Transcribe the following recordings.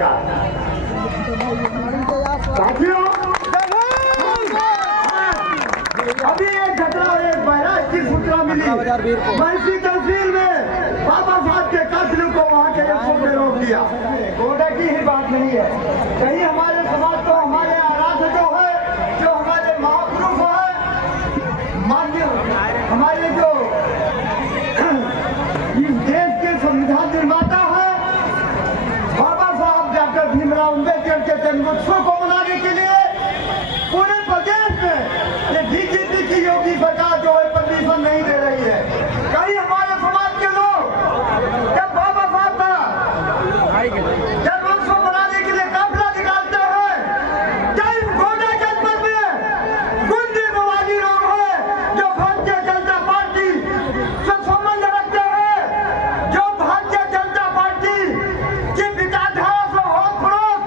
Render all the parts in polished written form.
जाएगा। साथियों, अभी एक घटना, एक बहराइच की सूचना मिली। महसी तहसील में बाबा साहब के कातिल को वहाँ के एसओ ने रोक दिया। कोटा की ही बात नहीं है, कहीं हमारे समाज को, हमारे आराध्य जो है, जो हमारे महापुरुष है, मान्य हमारे जो इस देश के संविधान निर्माता है बाबा साहब डॉक्टर भीमराव अम्बेडकर के जन्मोत्सव को मनाने के लिए पूरे प्रदेश में ये बीजेपी की योगी सरकार जो है परमिशन नहीं दे रही है। कहीं हमारे समाज के लोग जब बाबा साहब का जन्मोत्सव मनाने के लिए काफिला निकालते हैं, कई गोंडा जनपद में गुंडे मवाली लोग हैं जो भारतीय जनता पार्टी से संबंध रखते हैं, जो भारतीय जनता पार्टी की विचारधारा से होत फरोख्त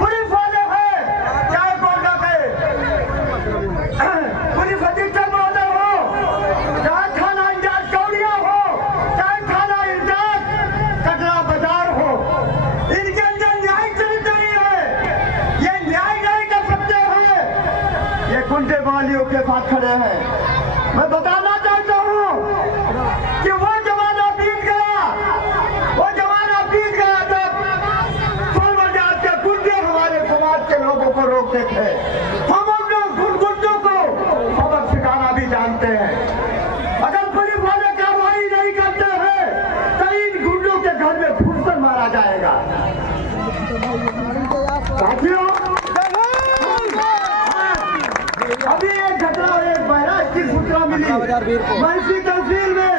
पुलिस वाले हैं, चाहे गोंडा के पुलिस अधीक्षक महोदय हो, चाहे थाना इंचार्ज कौड़िया हो, चाहे थाना इंचार्ज कटरा बाजार हो, इनके अंदर न्याय चरित्र नहीं है, ये न्याय नहीं कर सकते हैं, ये गुंडे वालियों के साथ खड़े हैं। मैं बताना चाहता हूँ कि वो जमाना बीत गया, वो जमाना बीत गया जब सोलह जात के गुंडे हमारे समाज के लोगों को रोकते थे। हम लोग गुंडों को सबक सिखाना भी जानते हैं। अगर पुलिस वाले कार्रवाई नहीं करते हैं तो इन गुंडों के घर में घुसकर मारा जाएगा। साथियों, अभी एक घटना, एक बहराइच की सूचना मिली। महसी तहसील में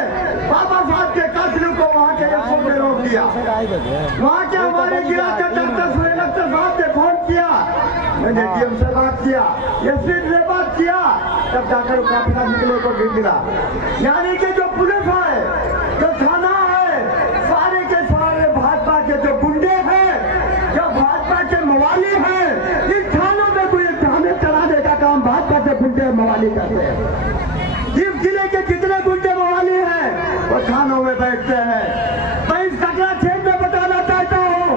बाबा साहब के कातिल को वहाँ के एसओ ने रोक दिया। वहाँ के हमारे जिला के डॉक्टर सुरेंद्र साहब ने फोन किया, मैंने डीएम से बात किया, एसपी से बात किया, तब जाकर काफिला निकले को भी मिला। यानी कि जो पुलिस है, जो थाना है, सारे के सारे भाजपा के जो गुंडे हैं, जो भाजपा के मवाली हैं, इन थानों में कोई थाने चलाने का काम भाजपा के गुंडे मवाली करते हैं। इस जिले के जितने गुंडे मवाली हैं वो थानों में बैठते हैं। मैं इस घटना क्षेत्र में बताना चाहता हूँ,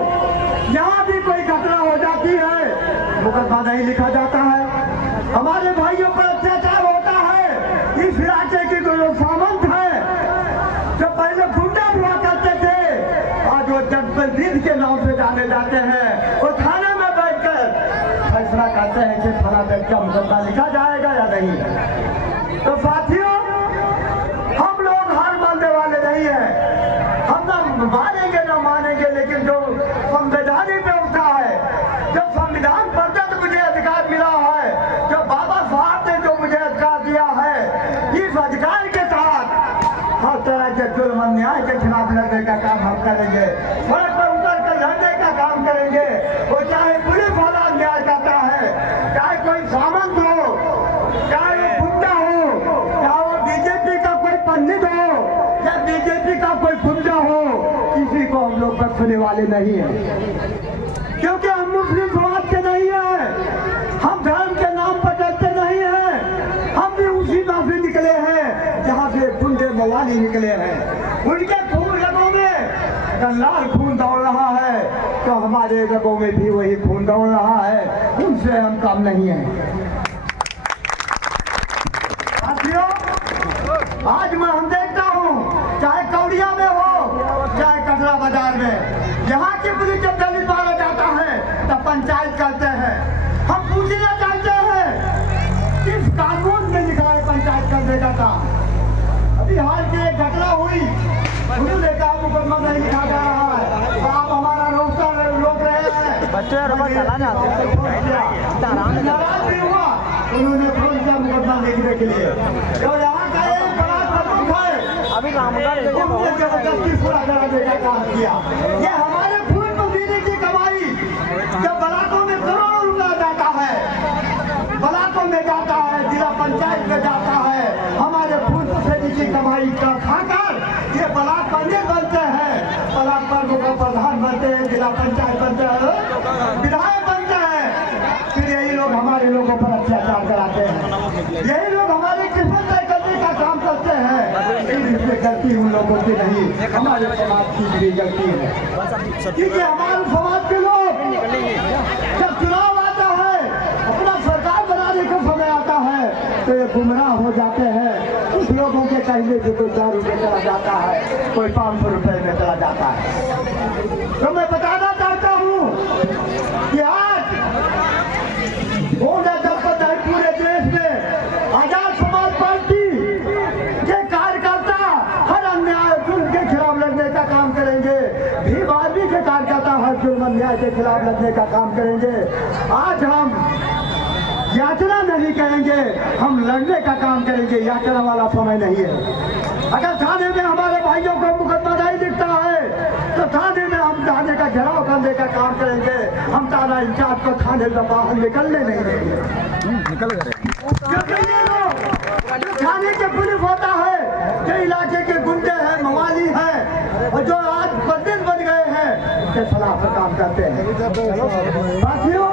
यहाँ भी कोई घटना हो जाती है, मुकदमा नहीं लिखा जाता है, हमारे भाइयों पर अत्याचार होता है। इस इलाके के जो सामंत है, जो पहले गुंडा हुआ करते थे, आज वो जनप्रतिनिधि के नाम से जाने जाते हैं, वो थाने में बैठकर फैसला करते हैं कि फला व्यक्ति का मुकदमा लिखा जाएगा या नहीं। तो साथियों, हम लोग हार मानने वाले नहीं हैं, हम ना मानेंगे ना मानेंगे, लेकिन जो संवैधानिक व्यवस्था है, जो संविधान प्रदत्त मुझे अधिकार मिला है, जो बाबा साहब ने जो मुझे अधिकार दिया है, इस अधिकार के साथ हर तरह के जुर्म अन्याय के खिलाफ लड़ने का काम हम करेंगे, सड़क पर उतर कर लड़ने का काम करेंगे। वो चाहे पुलिस वाला अन्याय करता है, चाहे कोई सामंत हो, चाहे वो गुंडा हो, चाहे वो बीजेपी का कोई पंडित हो या बीजेपी का कोई गुंडा हो, किसी को हम लोग बख्शने वाले नहीं हैं, क्योंकि हम मुस्लिम समाज के नहीं हैं, हम धर्म के नाम पर चलते नहीं हैं, हम भी उसी गांव से निकले हैं जहाँ से गुंडे मवाली निकले हैं। उनके खून रगों में अगर लाल खून दौड़ रहा है तो हमारे रगों में भी वही खून दौड़ रहा है, उनसे हम कम नहीं है। आज मैं हम देखता हूँ, चाहे कौड़िया में हो, चाहे कटरा बाजार में, यहाँ की पुलिस जब दलित मारा जाता है तब पंचायत करते हैं। हम पूछना चाहते हैं किस कानून में लिखा है पंचायत करने का काम। अभी हाल की एक घटना हुई, उन्होंने कहा मुकदमा नहीं लिखा जा रहा है, आप हमारा रोक रहे हैं, बच्चे नाराज भी हुआ, उन्होंने फोन किया मुकदमा लिखने के लिए। तो यहाँ का एक बड़ा प्रमुख है, अभी जबरदस्ती पूरा कराने का काम किया। ये हमारे खून पसीने की कमाई जब बलाकों में करोड़ों रुपया जाता है, बलाकों में जाता है, जिला पंचायत में जाता है, हमारे खून पसीने की कमाई का खाकर ये बलाक बनते हैं, बलाक वर्ग का प्रधान बनते हैं, जिला पंचायत बनते हैं, विधायक बनते हैं, फिर यही लोग हमारे लोगों पर अत्याचार कराते हैं, यही लोग हमारे किस्मत तय करने का काम करते हैं। इसमें गलती उन लोगों की नहीं, हमारे समाज की भी गलती है, क्योंकि हमारे समाज के लोग जब चुनाव आता है, अपना सरकार बनाने का समय आता है, तो ये गुमराह हो जाते हैं। कुछ लोगों के कहने से कोई 4 रुपये चला जाता है, कोई 500 रुपये में चला जाता है। तो मैं बताना चाहता हूँ कि आज पूरे देश में आजाद समाज पार्टी के कार्यकर्ता हर अन्याय जुल्म के खिलाफ लड़ने का काम करेंगे। भीम आर्मी के कार्यकर्ता हर जुल्म अन्याय के खिलाफ लड़ने का काम करेंगे। आज हम याचना नहीं करेंगे, हम लड़ने का काम करेंगे। याचना वाला समय नहीं है। अगर थाने में हमारे भाइयों को मुकदमा नहीं दिखता है तो थाने में हम थाने का घेराव करने का काम करेंगे। हम थाना इंचार्ज को थाने से बाहर निकलने नहीं देंगे। निकल गए क्योंकि ये लोग जो थाने के पुलिस होता है, जो इलाके के गुंडे हैं, मवाली हैं और जो आज बंदिश बन गए हैं, उनके खिलाफ काम करते हैं। साथियों,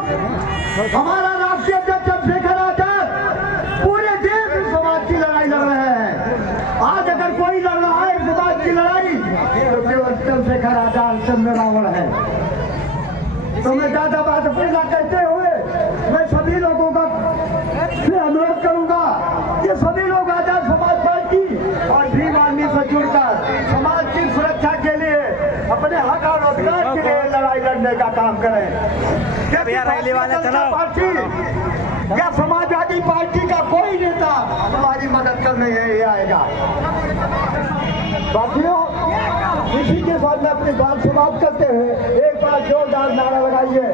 हमारा राष्ट्रीय अध्यक्ष चंद्रशेखर आजाद पूरे देश में समाज की लड़ाई लड़ रहे हैं। आज अगर कोई लड़ रहा है समाज की लड़ाई तो केवल चंद्रशेखर आजाद चंद्र रावण है। तो मैं ज्यादा बात अपनी ना कहते हुए मैं सभी लोगों का से अनुरोध करूंगा कि सभी लोग आजाद समाज पार्टी और भीम आर्मी से जुड़कर समाज की सुरक्षा के लिए अपने हक और अधिकार के लिए लड़ाई लड़ने का काम करें। पार्टी या समाजवादी पार्टी का कोई नेता हमारी मदद करने नहीं आएगा। साथियों, इसी के साथ में अपनी बात समाप्त करते हुए एक बार जोरदार नारा लगाइए।